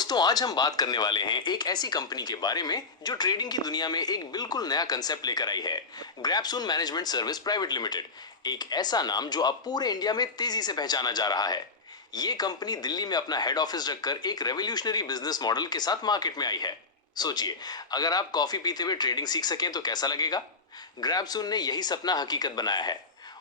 दोस्तों, आज हम बात करने वाले हैं एक ऐसी कंपनी के बारे में जो ट्रेडिंग की दुनिया में एक बिल्कुल नया कंसेप्ट लेकर आई है। ग्रैपसून मैनेजमेंट सर्विस प्राइवेट लिमिटेड, एक ऐसा नाम जो अब पूरे इंडिया में तेजी से पहचाना जा रहा है। ये कंपनी दिल्ली में अपना हेड ऑफिस रखकर एक रेवोल्यूशनरी बिजनेस मॉडल के साथ मार्केट में आई है। सोचिए, अगर आप कॉफी पीते हुए ट्रेडिंग सीख सकें तो कैसा लगेगा। ग्रैपसून ने यही सपना हकीकत बनाया है।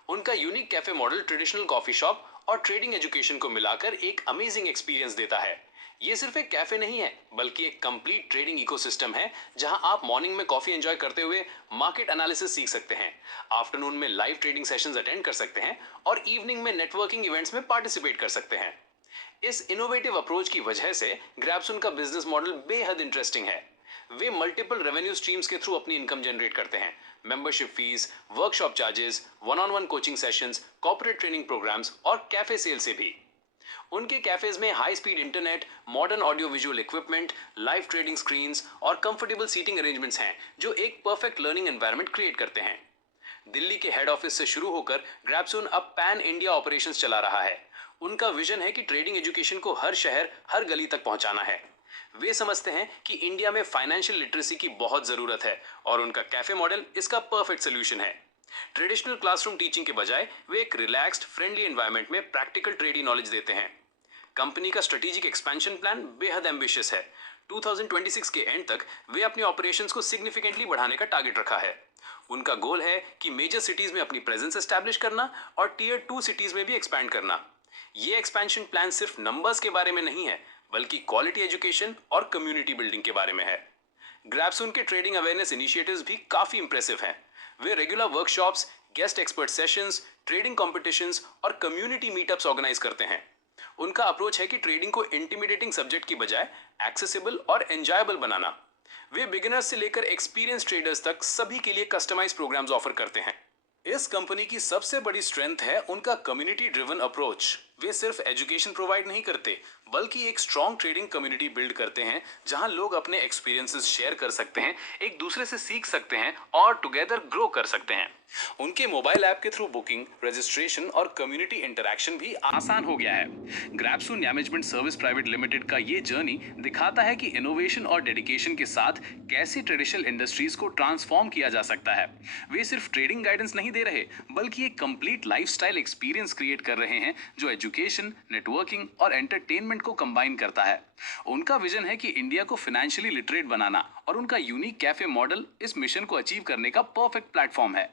उनका unique cafe model traditional coffee shop और ट्रेडिंग एजुकेशन को मिलाकर एक अमेजिंग एक्सपीरियंस देता है। ये सिर्फ एक कैफे नहीं है, बल्कि एक कंप्लीट ट्रेडिंग इकोसिस्टम है, जहां आप मॉर्निंग में कॉफी एंजॉय करते हुए मार्केट एनालिसिस सीख सकते हैं, आफ्टरनून में लाइव ट्रेडिंग सेशंस अटेंड कर सकते हैं और इवनिंग में नेटवर्किंग इवेंट्स में पार्टिसिपेट कर सकते हैं। इस इनोवेटिव अप्रोच की वजह से ग्रैपसून का बिजनेस मॉडल बेहद इंटरेस्टिंग है। वे मल्टीपल रेवेन्यू स्ट्रीम्स के थ्रू अपनी इनकम जनरेट करते हैं। Membership fees, workshop charges, one on one coaching sessions, corporate training programmes और कैफे सेल से भी। उनके कैफेज में high speed internet, modern audio visual equipment, live trading screens और कंफर्टेबल सीटिंग अरेंजमेंट्स हैं, जो एक परफेक्ट लर्निंग एनवायरनमेंट क्रिएट करते हैं। दिल्ली के हेड ऑफिस से शुरू होकर ग्रैपसून अब पैन इंडिया ऑपरेशंस चला रहा है। उनका विजन है कि ट्रेडिंग एजुकेशन को हर शहर, हर गली तक पहुंचाना है। वे समझते हैं कि इंडिया में फाइनेंशियल लिटरेसी की बहुत जरूरत है और उनका कैफे मॉडल इसका परफेक्ट सोल्यूशन है। ट्रेडिशनल क्लासरूम टीचिंग के बजाय वे एक रिलैक्स्ड, फ्रेंडली एनवायरनमेंट में प्रैक्टिकल ट्रेडिंग नॉलेज देते हैं। कंपनी का स्ट्रेटेजिक एक्सपेंशन प्लान बेहद एम्बिशियस है। 2026 के एंड तक वे अपने ऑपरेशंस को सिग्निफिकेंटली बढ़ाने का टारगेट रखा है। उनका गोल है कि मेजर सिटीज में अपनी प्रेजेंस एस्टैब्लिश करना और टियर 2 सिटीज में भी एक्सपैंड करना। ये एक्सपेंशन प्लान सिर्फ नंबर्स के बारे में नहीं है, बल्कि क्वालिटी एजुकेशन और कम्युनिटी बिल्डिंग के बारे में है। ग्रैपसून के ट्रेडिंग अवेयरनेस इनिशिएटिव्स भी काफी इंप्रेसिव हैं। वे regular workshops, guest expert sessions, trading competitions और कम्युनिटी मीटअप्स ऑर्गेनाइज करते हैं। उनका अप्रोच है कि ट्रेडिंग को इंटिमिडेटिंग सब्जेक्ट की बजाय एक्सेसिबल और एंजॉयबल बनाना। वे बिगिनर्स से लेकर एक्सपीरियंस ट्रेडर्स तक सभी के लिए कस्टमाइज प्रोग्राम्स ऑफर करते हैं। इस कंपनी की सबसे बड़ी स्ट्रेंथ है उनका कम्युनिटी ड्रिवन अप्रोच। वे सिर्फ एजुकेशन प्रोवाइड नहीं करते, बल्कि एक स्ट्रॉन्ग ट्रेडिंग कम्युनिटी बिल्ड करते हैं, जहां लोग अपने एक्सपीरियंसेस शेयर कर सकते हैं, एक दूसरे से सीख सकते हैं और टुगेदर ग्रो कर सकते हैं। उनके मोबाइल ऐप के थ्रू बुकिंग, रजिस्ट्रेशन और कम्युनिटी इंटरैक्शन भी आसान हो गया है। ग्रैपसून मैनेजमेंट सर्विस प्राइवेट लिमिटेड का ये जर्नी दिखाता है कि इनोवेशन और डेडिकेशन के साथ कैसे ट्रेडिशनल इंडस्ट्रीज को ट्रांसफॉर्म किया जा सकता है। वे सिर्फ ट्रेडिंग गाइडेंस नहीं दे रहे, बल्कि एक कंप्लीट लाइफस्टाइल एक्सपीरियंस क्रिएट कर रहे हैं, जो एजुकेशन, नेटवर्किंग और एंटरटेनमेंट को कंबाइन करता है। उनका विजन है कि इंडिया को फाइनेंशियली लिटरेट बनाना और उनका यूनिक कैफे मॉडल इस मिशन को अचीव करने का परफेक्ट प्लेटफॉर्म है।